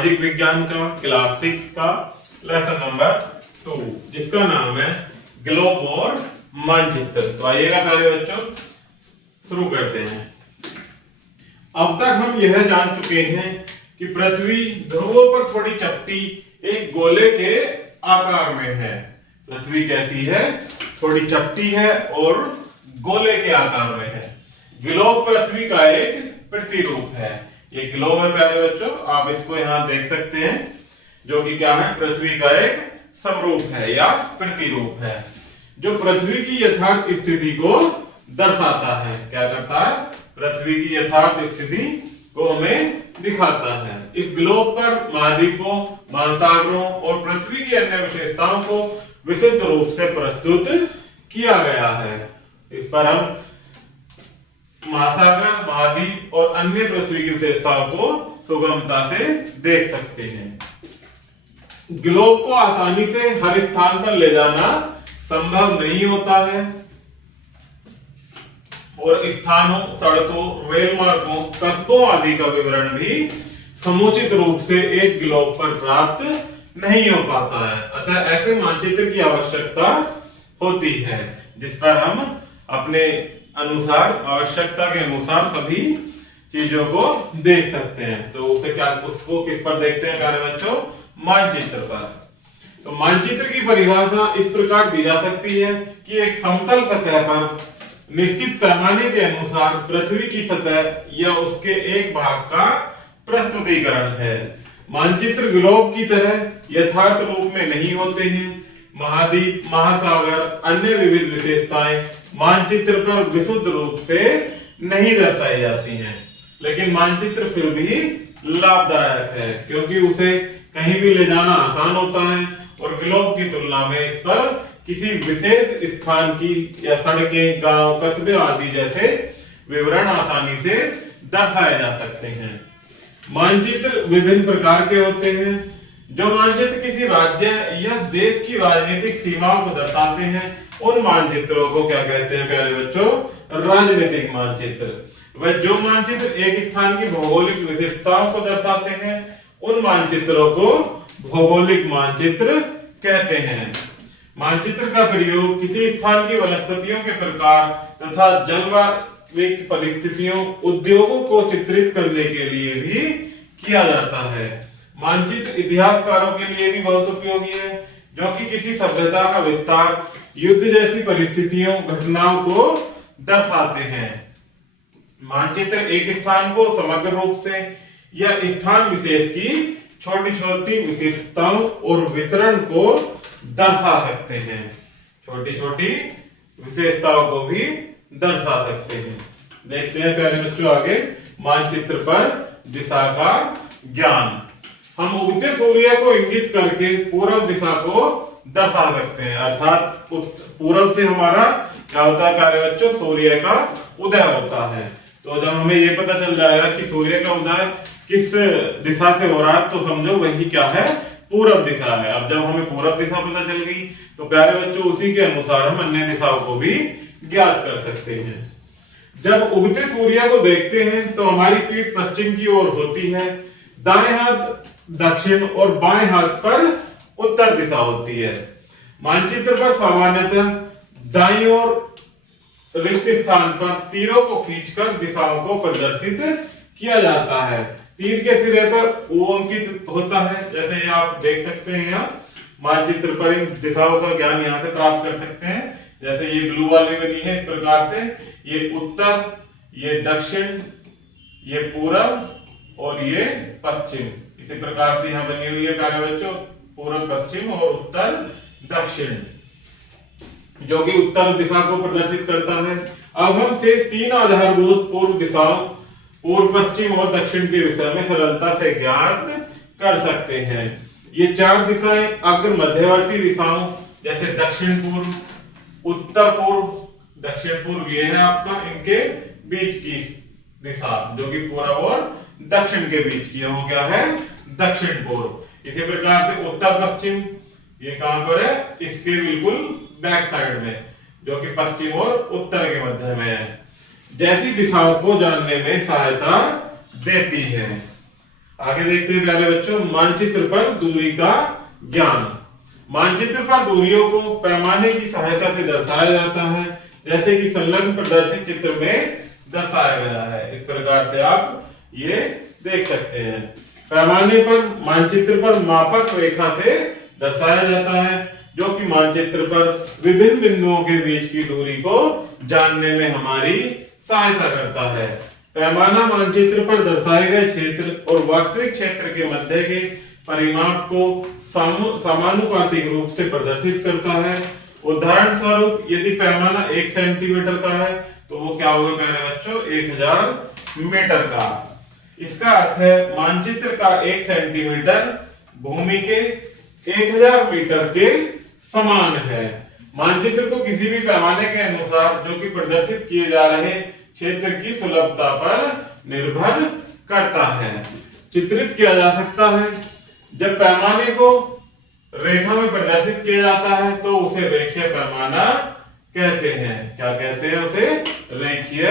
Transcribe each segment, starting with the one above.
सामाजिक विज्ञान का क्लास 6 का लेसन नंबर 2, जिसका नाम है ग्लोब और मानचित्र। तो आइएगा सारे बच्चों शुरू करते हैं। अब तक हम यह जान चुके हैं कि पृथ्वी ध्रुवों पर थोड़ी चपटी एक गोले के आकार में है। पृथ्वी कैसी है? थोड़ी चपटी है और गोले के आकार में है। ग्लोब पृथ्वी का एक प्रतिरूप है। ये ग्लोब है प्यारे बच्चों, आप इसको यहाँ देख सकते हैं, जो कि क्या है? पृथ्वी का एक समरूप है या प्रतिरूप है, जो पृथ्वी की यथार्थ स्थिति को दर्शाता है। क्या करता है? पृथ्वी की यथार्थ स्थिति को हमें दिखाता है। इस ग्लोब पर महाद्वीपों, महासागरों और पृथ्वी की अन्य विशेषताओं को विशुद्ध रूप से प्रस्तुत किया गया है। इस पर हम महासागर, महाद्वीप और अन्य पृथ्वी की विशेषताओं को सुगमता से देख सकते हैं। ग्लोब को आसानी से हर स्थान पर ले जाना संभव नहीं होता है और स्थानों, सड़कों, रेल मार्गों, कस्बों आदि का विवरण भी समुचित रूप से एक ग्लोब पर प्राप्त नहीं हो पाता है। अतः ऐसे मानचित्र की आवश्यकता होती है, जिस पर हम अपने अनुसार, आवश्यकता के अनुसार सभी चीजों को देख सकते हैं। तो उसको किस पर देखते हैं प्यारे बच्चों? मानचित्र पर। तो मानचित्र की परिभाषा इस प्रकार दी जा सकती है कि एक समतल सतह पर निश्चित पैमाने के अनुसार पृथ्वी की सतह या उसके एक भाग का प्रस्तुतिकरण है। मानचित्र ग्लोब की तरह यथार्थ रूप में नहीं होते हैं। महाद्वीप, महासागर, अन्य विविध विशेषताएं मानचित्र पर विशुद्ध रूप से नहीं दर्शाई जाती हैं, लेकिन मानचित्र फिर भी लाभदायक है, क्योंकि उसे कहीं भी ले जाना आसान होता है और ग्लोब की तुलना में इस पर किसी विशेष स्थान की या सड़कें, गांव, कस्बे आदि जैसे विवरण आसानी से दर्शाए जा सकते हैं। मानचित्र विभिन्न प्रकार के होते हैं। जो मानचित्र किसी राज्य या देश की राजनीतिक सीमाओं को दर्शाते हैं, उन मानचित्रों को क्या कहते हैं प्यारे बच्चों? राजनीतिक मानचित्र। वह जो मानचित्र एक स्थान की भौगोलिक विशेषताओं को दर्शाते हैं, उन मानचित्रों को भौगोलिक मानचित्र कहते हैं। मानचित्र का प्रयोग किसी स्थान की वनस्पतियों के प्रकार तथा जलवायु परिस्थितियों, उद्योगों को चित्रित करने के लिए भी किया जाता है। मानचित्र इतिहासकारों के लिए भी बहुत उपयोगी है, जो कि किसी सभ्यता का विस्तार, युद्ध जैसी परिस्थितियों, घटनाओं को दर्शाते हैं। मानचित्र एक स्थान को समग्र रूप से या स्थान विशेष की छोटी छोटी विशेषताओं और वितरण को दर्शा सकते हैं। छोटी छोटी विशेषताओं को भी दर्शा सकते हैं। देखते हैं प्यारे बच्चों आगे मानचित्र पर दिशा का ज्ञान। हम उगते सूर्य को इंगित करके पूर्व दिशा को दर्शा सकते हैं, अर्थात पूर्व से हमारा क्या होता है प्यारे बच्चों? सूर्य का उदय होता है। तो जब हमें ये पता चल जाएगा कि सूर्य का उदय किस दिशा से हो रहा है, तो समझो वही क्या है? पूर्व दिशा है। अब जब हमें पूर्व दिशा पता चल गई, तो प्यारे बच्चों उसी के अनुसार हम अन्य दिशाओं को भी ज्ञात कर सकते हैं। जब उगते सूर्य को देखते हैं तो हमारी पीठ पश्चिम की ओर होती है, दाएं हाथ दक्षिण और बाएं हाथ पर उत्तर दिशा होती है। मानचित्र पर सामान्यतः दाईं ओर रिक्त स्थान पर तीरों को खींचकर दिशाओं को प्रदर्शित किया जाता है। तीर के सिरे पर O अंकित होता है, जैसे आप देख सकते हैं। यहाँ मानचित्र पर इन दिशाओं का ज्ञान यहाँ से प्राप्त कर सकते हैं। जैसे ये ब्लू वाली बनी है, इस प्रकार से ये उत्तर, ये दक्षिण, ये पूर्व और ये पश्चिम, इसी प्रकार से यहाँ बनी हुई है प्यारे बच्चों, पूर्व, पश्चिम और उत्तर, दक्षिण, जो कि उत्तर दिशा को प्रदर्शित करता है। अब हम शेष तीन आधारभूत पूर्व दिशाओं, पूर्व, पश्चिम और दक्षिण के विषय में सरलता से ज्ञात कर सकते हैं। ये चार दिशाएं अग्र मध्यवर्ती दिशाओं जैसे दक्षिण पूर्व, उत्तर पूर्व, दक्षिण पूर्व ये है आपका, इनके बीच की दिशा जो कि पूर्व और दक्षिण के बीच की है, वो क्या है? दक्षिण पूर्व। इसी प्रकार से उत्तर पश्चिम ये कहां पर है? इसके बिल्कुल बैक साइड में, जो कि पश्चिम और उत्तर के मध्य में है, जैसी दिशाओं को जानने में सहायता देती है। आगे देखते हैं प्यारे बच्चों, मानचित्र पर दूरी का ज्ञान। मानचित्र पर दूरियों को पैमाने की सहायता से दर्शाया जाता है, जैसे कि संलग्न प्रदर्शित चित्र में दर्शाया गया है। इस प्रकार से आप ये देख सकते हैं। पैमाने पर मानचित्र पर मापक रेखा से दर्शाया जाता है, जो कि मानचित्र पर विभिन्न बिंदुओं के बीच की दूरी को जानने में हमारी सहायता करता है। पैमाना मानचित्र पर दर्शाए गए क्षेत्र और वास्तविक क्षेत्र के मध्य के परिमाप को समानुपातिक रूप से प्रदर्शित करता है। उदाहरण स्वरूप यदि पैमाना 1 सेंटीमीटर का है तो वो क्या होगा प्यारे बच्चों, 1000 मीटर का। इसका अर्थ है मानचित्र का 1 सेंटीमीटर भूमि के 1000 मीटर के समान है। मानचित्र को किसी भी पैमाने के अनुसार जो कि प्रदर्शित किए जा रहे क्षेत्र की सुलभता पर निर्भर करता है। चित्रित किया जा सकता है। जब पैमाने को रेखा में प्रदर्शित किया जाता है तो उसे रेखीय पैमाना कहते हैं। क्या कहते हैं उसे? रेखीय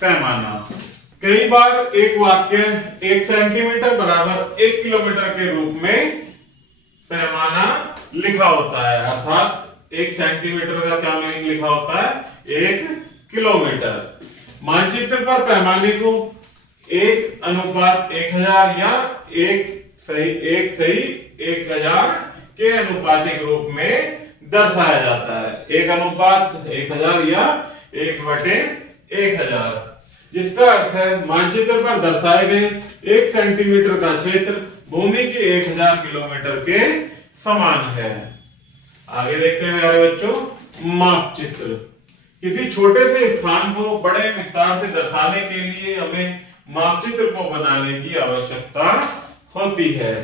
पैमाना। कई बार एक वाक्य 1 सेंटीमीटर बराबर 1 किलोमीटर के रूप में पैमाना लिखा होता है, अर्थात 1 सेंटीमीटर का क्या मीनिंग लिखा होता है? 1 किलोमीटर। मानचित्र पर पैमाने को 1:1000 या 1:1000 के अनुपातिक रूप में दर्शाया जाता है। 1:1000 या 1/1000, जिसका अर्थ है मानचित्र पर दर्शाए गए 1 सेंटीमीटर का क्षेत्र भूमि के 1000 किलोमीटर के समान है। आगे देखते हैं प्यारे बच्चों, माप चित्र। किसी छोटे से स्थान को बड़े विस्तार से दर्शाने के लिए हमें मापचित्र को बनाने की आवश्यकता होती है।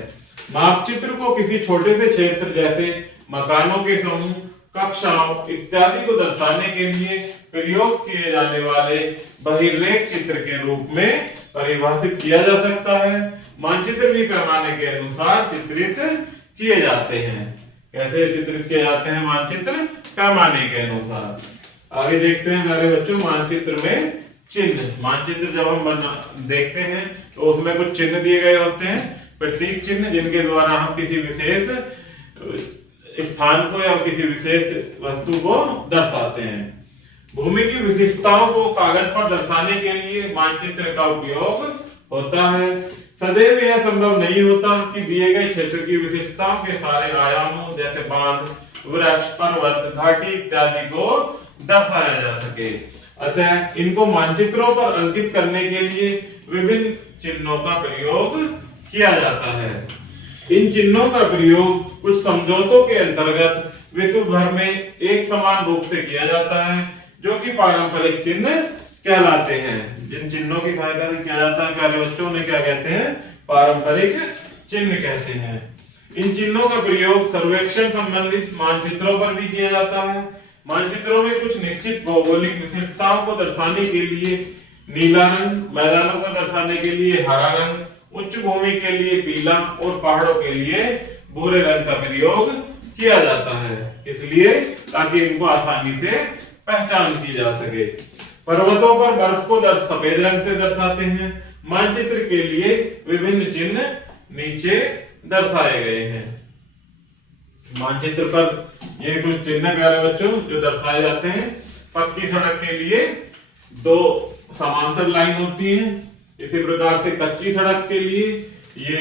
मापचित्र को किसी छोटे से क्षेत्र जैसे मकानों के समूह, कक्षाओं इत्यादि को दर्शाने के लिए प्रयोग किए जाने वाले बहिर्रेख चित्र के रूप में परिभाषित किया जा सकता है। मानचित्र भी पैमाने के अनुसार चित्रित किए जाते हैं। कैसे चित्रित किए जाते हैं मानचित्र? पैमाने के अनुसार। आगे देखते हैं प्यारे बच्चों, मानचित्र में चिन्ह। मानचित्र जब हम देखते हैं तो उसमें कुछ चिन्ह दिए गए होते हैं, प्रतीक चिन्ह, जिनके द्वारा हम किसी विशेष स्थान को या किसी विशेष वस्तु को दर्शाते हैं। भूमि की विशिष्टताओं को कागज पर दर्शाने के लिए मानचित्र का उपयोग होता है। सदैव यह संभव नहीं होता कि दिए गए क्षेत्र की विशेषताओं के सारे आयामों जैसे बांध, वृक्ष, पर्वत, घाटी इत्यादि को दर्शाया जा सके। अतः इनको मानचित्रों पर अंकित करने के लिए विभिन्न चिन्हों का प्रयोग किया जाता है। इन चिन्हों का प्रयोग कुछ समझौतों के अंतर्गत विश्व भर में एक समान रूप से किया जाता है, जो कि पारंपरिक चिन्ह कहलाते हैं। जिन चिन्हों की सहायता से किया जाता है प्यारे बच्चों, उन्हें क्या कहते हैं? पारंपरिक चिन्ह कहते हैं। इन चिन्हों का प्रयोग सर्वेक्षण संबंधित मानचित्रों पर भी किया जाता है। मानचित्रों में कुछ निश्चित भौगोलिक विशेषताओं को दर्शाने के लिए नीला रंग, मैदानों को दर्शाने के लिए हरा रंग, उच्च भूमि के लिए पीला और पहाड़ों के लिए भूरे रंग का प्रयोग किया जाता है, इसलिए ताकि इनको आसानी से पहचान की जा सके। पर्वतों पर बर्फ को सफेद रंग से दर्शाते हैं। मानचित्र के लिए विभिन्न चिन्ह नीचे दर्शाए गए हैं। मानचित्र पर ये कुछ चिन्ह प्यारे बच्चों जो दर्शाए जाते हैं। पक्की सड़क के लिए 2 समांतर लाइन होती हैं। इसी प्रकार से कच्ची सड़क के लिए ये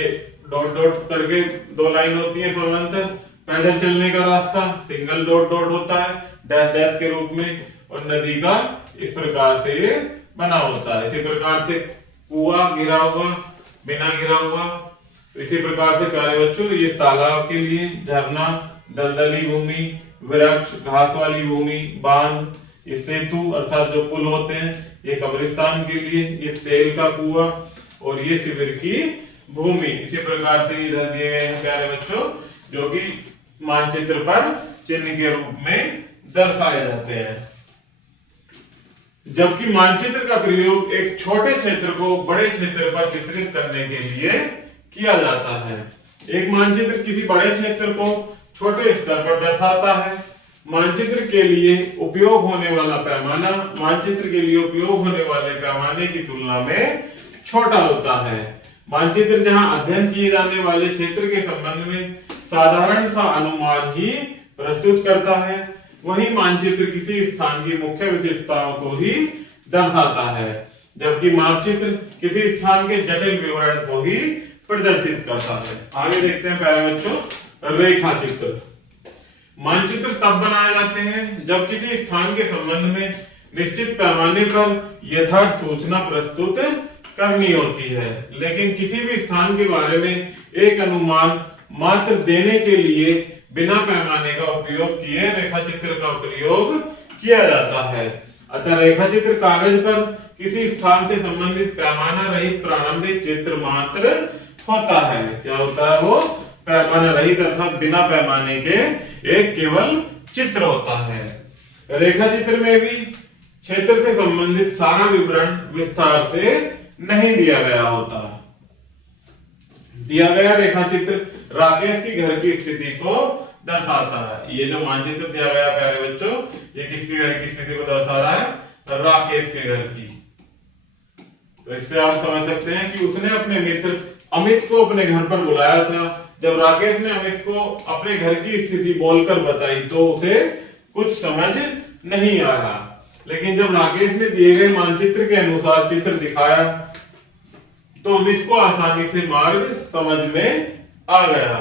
डॉट डॉट करके 2 लाइन होती है समांतर। पैदल चलने का रास्ता सिंगल डॉट डॉट होता है डैश डैश के रूप में, और नदी का इस प्रकार से ये बना होता है। इसी प्रकार से कुआं घिरा हुआ, बिना घिरा हुआ। इसी प्रकार से प्यारे बच्चों ये तालाब के लिए झरना, दलदली भूमि, वृक्ष, घास वाली भूमि, बांध, ये सेतु अर्थात जो पुल होते हैं, ये कब्रिस्तान के लिए, ये तेल का कुआं और ये शिविर की भूमि। इसी प्रकार से इधर दिए गए हैं प्यारे बच्चों, जो कि मानचित्र पर चिन्ह के रूप में दर्शाए जाते हैं। जबकि मानचित्र का प्रयोग एक छोटे क्षेत्र को बड़े क्षेत्र पर चित्रित करने के लिए किया जाता है। एक मानचित्र किसी बड़े क्षेत्र को छोटे स्तर पर दर्शाता है। मानचित्र के लिए उपयोग होने वाला पैमाना मानचित्र के लिए उपयोग होने वाले पैमाने की तुलना में छोटा होता है। मानचित्र जहां अध्ययन किए जाने वाले क्षेत्र के संबंध में साधारण सा अनुमान ही प्रस्तुत करता है, वहीं मानचित्र किसी स्थान की मुख्य विशेषताओं को ही दर्शाता है, जबकि मापचित्र किसी स्थान के जटिल विवरण को ही प्रदर्शित करता है। आगे देखते हैं प्यारे बच्चों, रेखा चित्र। मानचित्र तब बनाए जाते हैं जब किसी स्थान के संबंध में निश्चित पैमाने पर यथार्थ सूचना प्रस्तुत करनी होती है, लेकिन किसी भी स्थान के बारे में एक अनुमान मात्र देने के लिए बिना पैमाने का उपयोग किए रेखाचित्र का प्रयोग किया जाता है। अतः रेखाचित्र कागज पर किसी स्थान से संबंधित पैमाना रहित प्रारंभिक चित्र मात्र होता है। क्या होता है वो? पैमाना रहित अर्थात बिना पैमाने के एक केवल चित्र होता है। रेखाचित्र में भी क्षेत्र से संबंधित सारा विवरण विस्तार से नहीं दिया गया होता। दिया गया रेखाचित्र राकेश की घर की स्थिति को दर्शाता है। ये जो मानचित्र दिया गया प्यारे बच्चों, ये किसके घर की स्थिति को दर्शा रहा है? राकेश के घर की। तो इससे आप समझ सकते हैं कि उसने अपने मित्र अमित को अपने घर पर बुलाया था। जब राकेश ने अमित को अपने घर की स्थिति बोलकर बताई तो उसे कुछ समझ नहीं आया, लेकिन जब राकेश ने दिए गए मानचित्र के अनुसार चित्र दिखाया तो अमित को आसानी से मार्ग समझ में आ गया।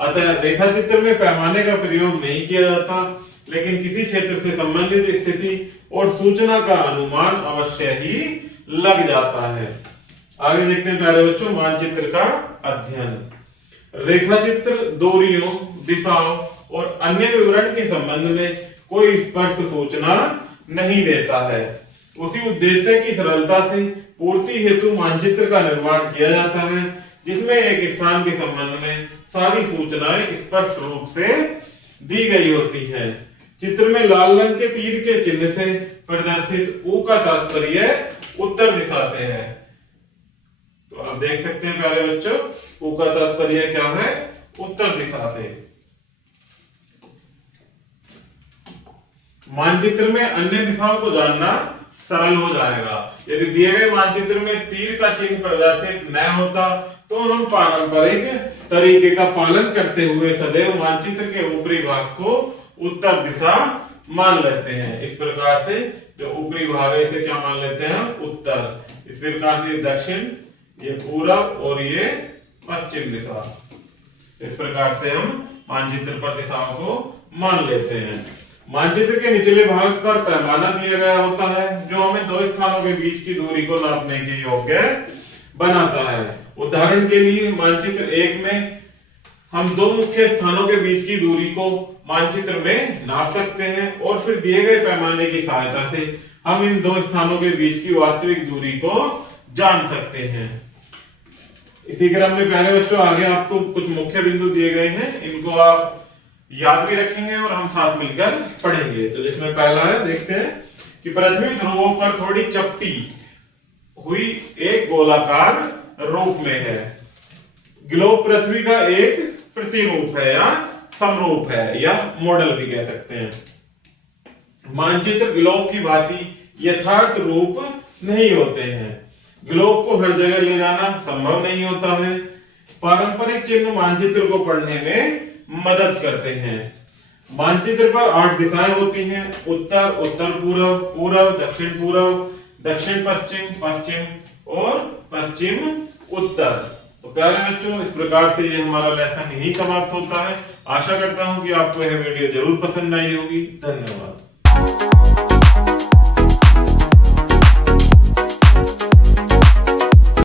अतः रेखाचित्र में पैमाने का प्रयोग नहीं किया जाता, लेकिन किसी क्षेत्र से संबंधित स्थिति और सूचना का अनुमान अवश्य ही लग जाता है। आगे देखते हैं प्यारे बच्चों, मानचित्र का अध्ययन। रेखाचित्र दूरियों, दिशाओं और अन्य विवरण के संबंध में कोई स्पष्ट सूचना नहीं देता है। उसी उद्देश्य की सरलता से पूर्ति हेतु मानचित्र का निर्माण किया जाता है, जिसमें एक स्थान के संबंध में सारी सूचनाएं स्पष्ट रूप से दी गई होती हैं। चित्र में लाल रंग के तीर के चिन्ह से प्रदर्शित ऊ का तात्पर्य उत्तर दिशा से है। तो आप देख सकते हैं प्यारे बच्चों, ऊ का तात्पर्य क्या है? उत्तर दिशा से। मानचित्र में अन्य दिशाओं को जानना सरल हो जाएगा। यदि दिए गए मानचित्र में तीर का चिन्ह प्रदर्शित न होता तो हम पारंपरिक तरीके का पालन करते हुए सदैव मानचित्र के ऊपरी भाग को उत्तर दिशा मान लेते हैं। इस प्रकार से जो ऊपरी भाग है इसे क्या मान लेते हैं? उत्तर। इस प्रकार से दक्षिण, ये पूरब और ये पश्चिम दिशा। इस प्रकार से हम मानचित्र पर दिशाओं को मान लेते हैं। मानचित्र के निचले भाग पर पैमाना दिया गया होता है, जो हमें दो स्थानों के बीच की दूरी को नापने के योग्य बनाता है। उदाहरण के लिए मानचित्र 1 में हम दो मुख्य स्थानों के बीच की दूरी को मानचित्र में नाप सकते हैं और फिर दिए गए पैमाने की सहायता से हम इन दो स्थानों के बीच की वास्तविक दूरी को जान सकते हैं। इसी क्रम में प्यारे बच्चों आगे आपको कुछ मुख्य बिंदु दिए गए हैं, इनको आप याद भी रखेंगे और हम साथ मिलकर पढ़ेंगे। तो जिसमें पहला है, देखते हैं कि पृथ्वी ध्रुवों पर थोड़ी चपटी हुई एक गोलाकार रूप में है। ग्लोब पृथ्वी का एक प्रतिरूप है या समरूप है या मॉडल भी कह सकते हैं। मानचित्र ग्लोब की भांति यथार्थ रूप नहीं होते हैं। ग्लोब को हर जगह ले जाना संभव नहीं होता है। पारंपरिक चिन्ह मानचित्र को पढ़ने में मदद करते हैं। मानचित्र पर 8 दिशाएं होती हैं: उत्तर, उत्तर पूर्व, पूर्व, दक्षिण पूर्व, दक्षिण पश्चिम, पश्चिम और पश्चिम उत्तर। तो प्यारे बच्चों, इस प्रकार से ये हमारा लेसन यही समाप्त होता है। आशा करता हूं कि आपको यह वीडियो जरूर पसंद आई होगी। धन्यवाद।